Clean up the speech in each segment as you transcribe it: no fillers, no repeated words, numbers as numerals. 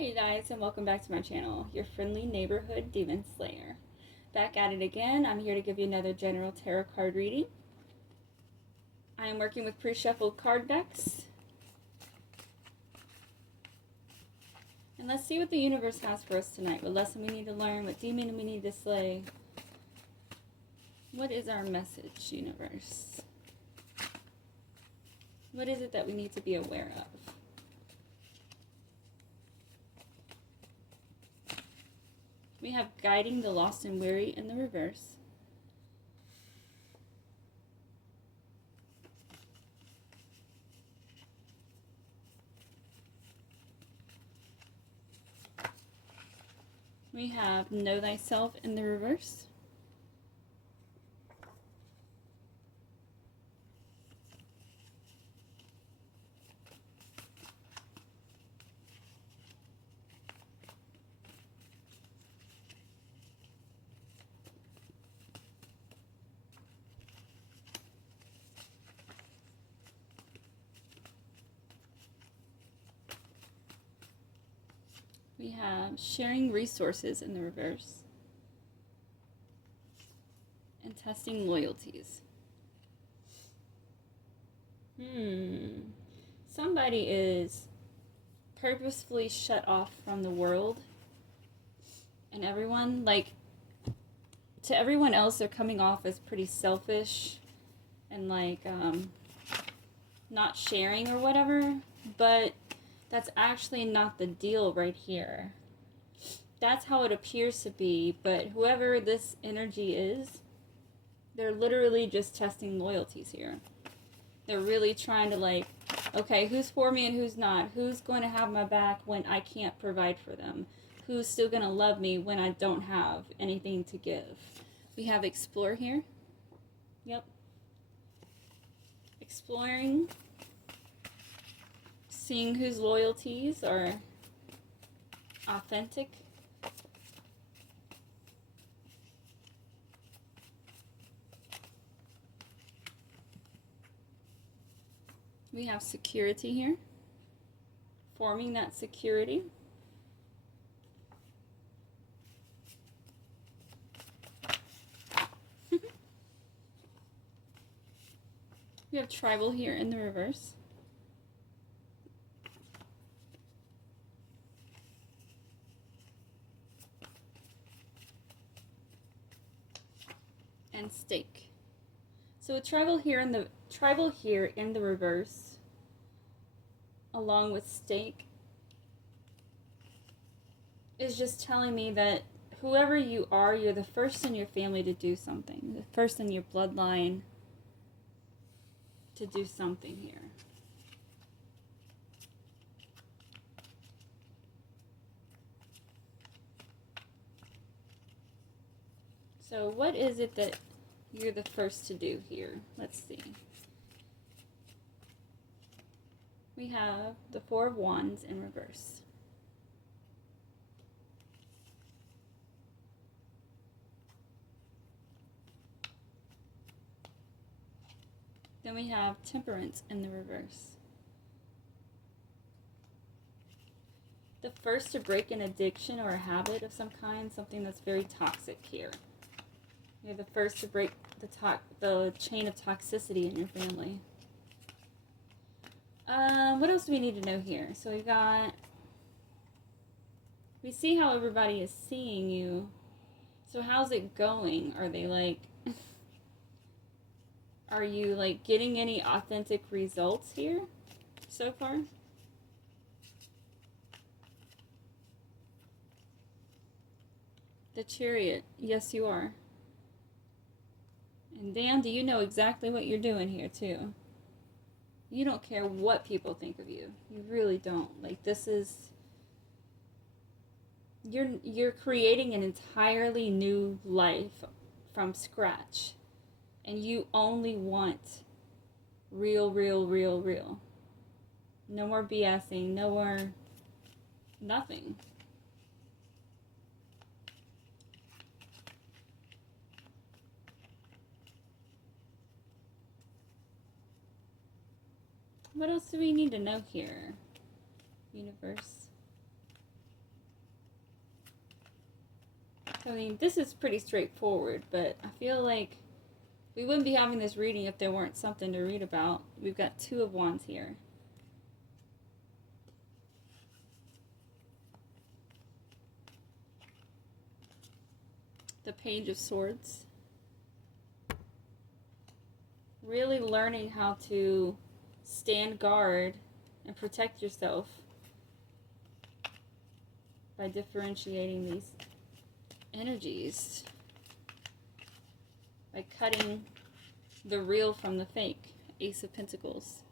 Hi you guys, and welcome back to my channel, your friendly neighborhood demon slayer. Back at it again. I'm here to give you another general tarot card reading. I am working with pre-shuffled card decks. And let's see what the universe has for us tonight. What lesson we need to learn, what demon we need to slay. What is our message, universe? What is it that we need to be aware of? We have guiding the lost and weary in the reverse. We have know thyself in the reverse. We have sharing resources in the reverse. And testing loyalties. Somebody is purposefully shut off from the world. And everyone, like, to everyone else, they're coming off as pretty selfish and, like, not sharing or whatever. But that's actually not the deal right here. That's how it appears to be, but whoever this energy is, they're literally just testing loyalties here. They're really trying to, like, okay, who's for me and who's not? Who's going to have my back when I can't provide for them? Who's still going to love me when I don't have anything to give? We have explore here. Yep. Exploring. Seeing whose loyalties are authentic. We have security here. Forming that security. We have tribal here in the reverse. And stake. So a tribal here in the reverse, along with stake, is just telling me that whoever you are, you're the first in your family to do something. The first in your bloodline to do something here. So what is it that you're the first to do here? Let's see. We have the Four of Wands in reverse. Then we have Temperance in the reverse. The first to break an addiction or a habit of some kind, something that's very toxic here. You're the first to break the chain of toxicity in your family. What else do we need to know here? So we see how everybody is seeing you. So how's it going? Are they like, are you like getting any authentic results here so far? The Chariot. Yes, you are. And damn, do you know exactly what you're doing here too. You don't care what people think of you. You really don't. Like, this is, you're creating an entirely new life from scratch. And you only want real, real, real, real. No more BSing, no more nothing. What else do we need to know here, universe? I mean, this is pretty straightforward, but I feel like we wouldn't be having this reading if there weren't something to read about. We've got Two of Wands here. The Page of Swords. Really learning how to stand guard and protect yourself by differentiating these energies, by cutting the real from the fake. Ace of Pentacles.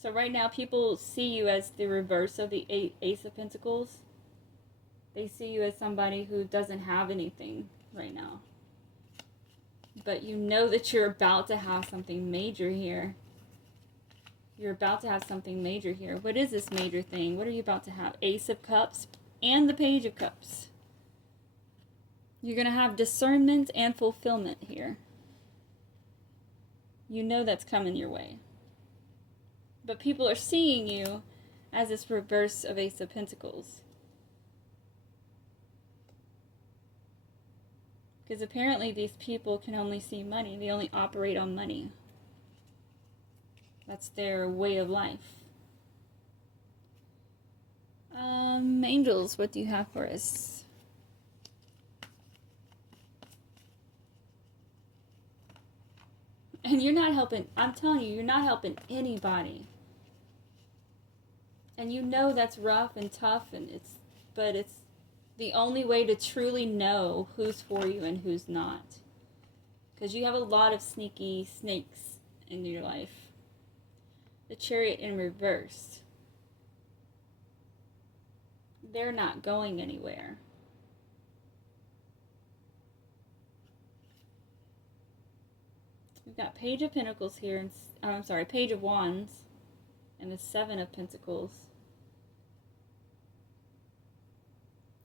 So right now people see you as the reverse of the Ace of Pentacles. They see you as somebody who doesn't have anything right now. But you know that you're about to have something major here. You're about to have something major here. What is this major thing? What are you about to have? Ace of Cups and the Page of Cups. You're going to have discernment and fulfillment here. You know that's coming your way. But people are seeing you as this reverse of Ace of Pentacles. Because apparently these people can only see money. They only operate on money. That's their way of life. Angels, what do you have for us? And you're not helping, I'm telling you, you're not helping anybody. And you know that's rough and tough, and but it's the only way to truly know who's for you and who's not. Because you have a lot of sneaky snakes in your life. The Chariot in reverse. They're not going anywhere. We've got Page of Pentacles here, and I'm sorry, Page of Wands, and the Seven of Pentacles.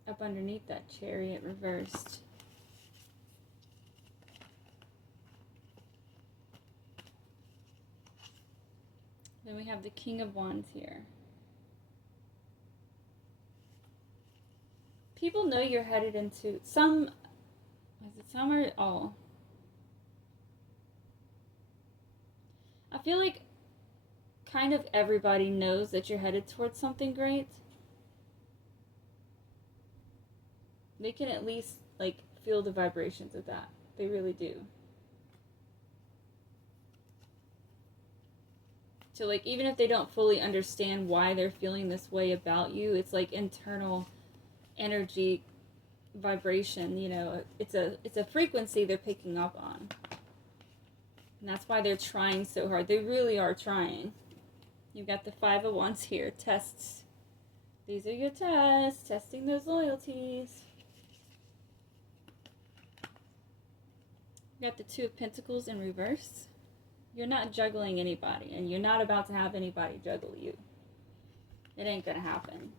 Up underneath that Chariot reversed. Then we have the King of Wands here. People know you're headed into some or all? I feel like kind of everybody knows that you're headed towards something great. They can at least like feel the vibrations of that. They really do. So like even if they don't fully understand why they're feeling this way about you, it's like internal energy vibration, you know, it's a frequency they're picking up on. And that's why they're trying so hard. They really are trying. You've got the Five of Wands here, tests. These are your tests, testing those loyalties. You got the Two of Pentacles in reverse. You're not juggling anybody, and you're not about to have anybody juggle you. It ain't gonna happen.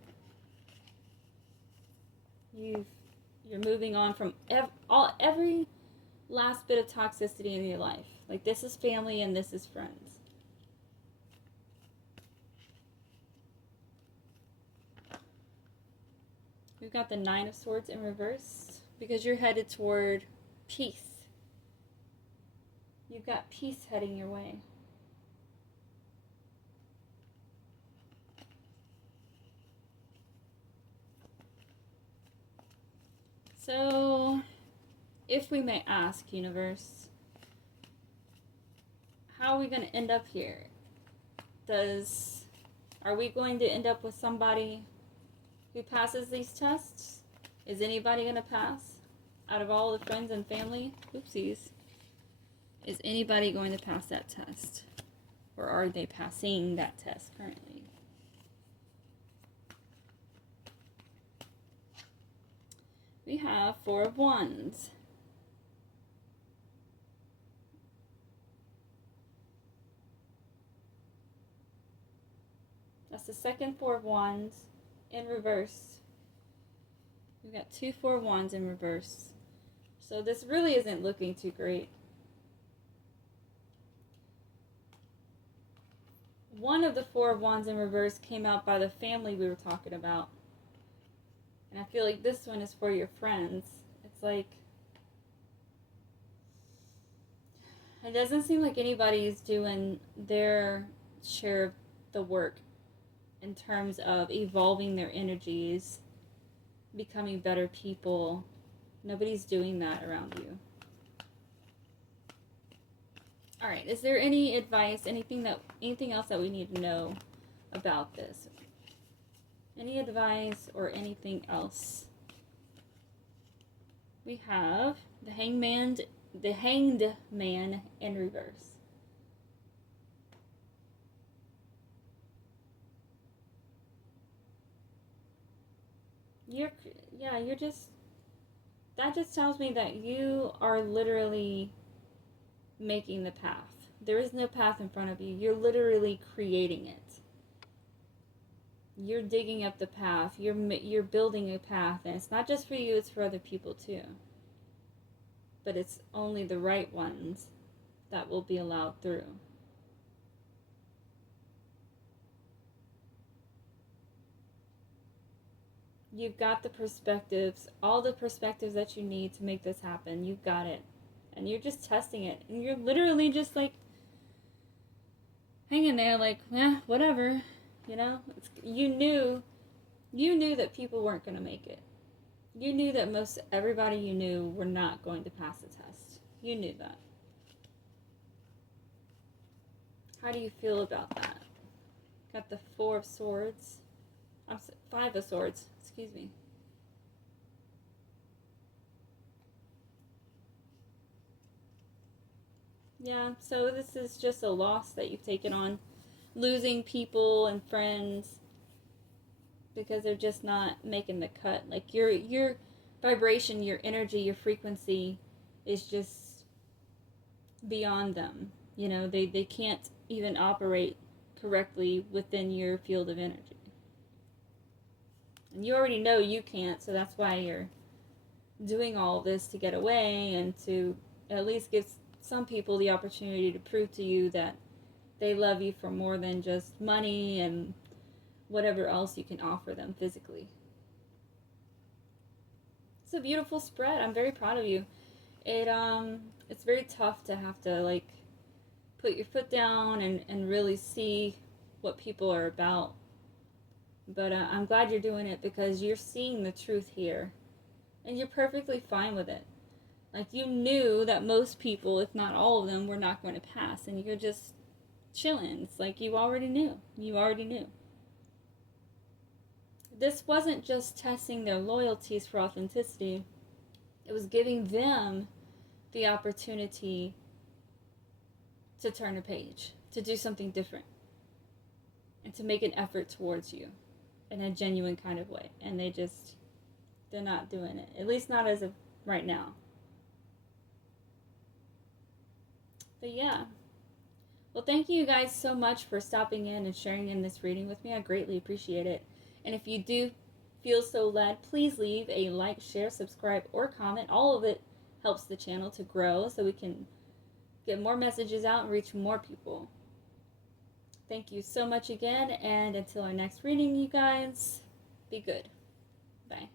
You're moving on from every last bit of toxicity in your life. Like this is family and this is friends. We've got the Nine of Swords in reverse because you're headed toward peace. You've got peace heading your way. So, if we may ask, universe, how are we going to end up here? Are we going to end up with somebody who passes these tests? Is anybody going to pass? Out of all the friends and family? Oopsies. Is anybody going to pass that test? Or are they passing that test currently? We have Four of Wands. That's the second Four of Wands in reverse. We've got two Four of Wands in reverse. So this really isn't looking too great. One of the Four of Wands in reverse came out by the family we were talking about. And I feel like this one is for your friends. It's like, it doesn't seem like anybody's doing their share of the work in terms of evolving their energies, becoming better people. Nobody's doing that around you. All right, is there any advice, anything else that we need to know about this? Any advice or anything else? We have the hanged man in reverse. You're just, that just tells me that you are literally making the path. There is no path in front of you. You're literally creating it. You're digging up the path. You're building a path, and it's not just for you, it's for other people too. But it's only the right ones that will be allowed through. You've got the perspectives, all the perspectives that you need to make this happen. You've got it. And you're just testing it. And you're literally just like hanging there like, whatever. You know? You knew that people weren't going to make it. You knew that most everybody you knew were not going to pass the test. You knew that. How do you feel about that? Got the Four of Swords. Five of Swords. Excuse me. Yeah, so this is just a loss that you've taken on. Losing people and friends because they're just not making the cut. Like your vibration, your energy, your frequency is just beyond them. You know, they can't even operate correctly within your field of energy. And you already know you can't, so that's why you're doing all of this, to get away and to at least give some people the opportunity to prove to you that they love you for more than just money and whatever else you can offer them physically. It's a beautiful spread. I'm very proud of you. It's very tough to have to like put your foot down and really see what people are about. But I'm glad you're doing it because you're seeing the truth here. And you're perfectly fine with it. Like, you knew that most people, if not all of them, were not going to pass. And you're just chilling. It's like you already knew. You already knew. This wasn't just testing their loyalties for authenticity. It was giving them the opportunity to turn a page, to do something different, and to make an effort towards you in a genuine kind of way. And they're not doing it. At least not as of right now. But yeah. Well, thank you guys so much for stopping in and sharing in this reading with me. I greatly appreciate it. And if you do feel so led, please leave a like, share, subscribe, or comment. All of it helps the channel to grow so we can get more messages out and reach more people. Thank you so much again, and until our next reading, you guys, be good. Bye.